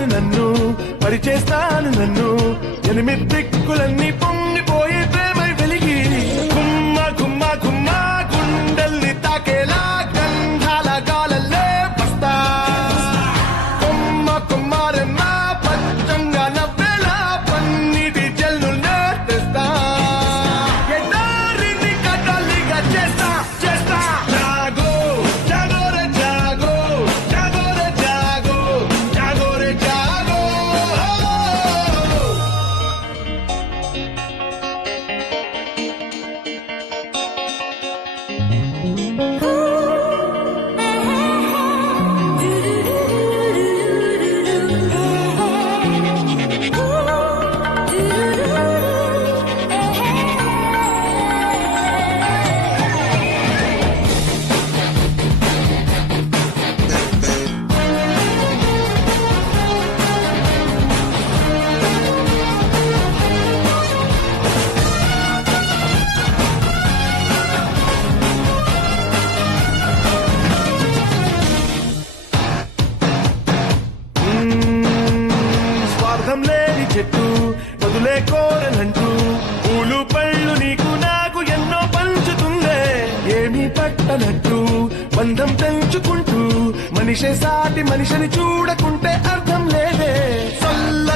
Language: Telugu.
చేస్తాను నన్ను పరిచేస్తాను నన్ను ఎనిమిది దిక్కులన్నీ పొంగిపోయి ప్రేమై వెలిగి గుమ్మ గుమ్మ గుమ్మ గుండెల్ని తాకేలా గంధాల గాలల్లే వస్తా కొమ్మ కొమ్మారెమ్మ పచ్చంగా నవ్వేలా పన్నిటి జల్లుల్నే తెస్తా ఎడారిని కదలిగా చేస్తా చేస్తా జాగో జాగో రే జాగో జాగో రే జాగో జాగో రే జాగో స్వార్థం లేని చెట్టు వదులే కోరలంటూ పూలు పళ్ళు నీకు నాకు ఎన్నో పంచుతుందే ఏమీ పట్టనట్టు బంధం పెంచుకుంటూ మనిషే సాటి మనిషిని చూడకుంటే అర్థం లేదే సల్ల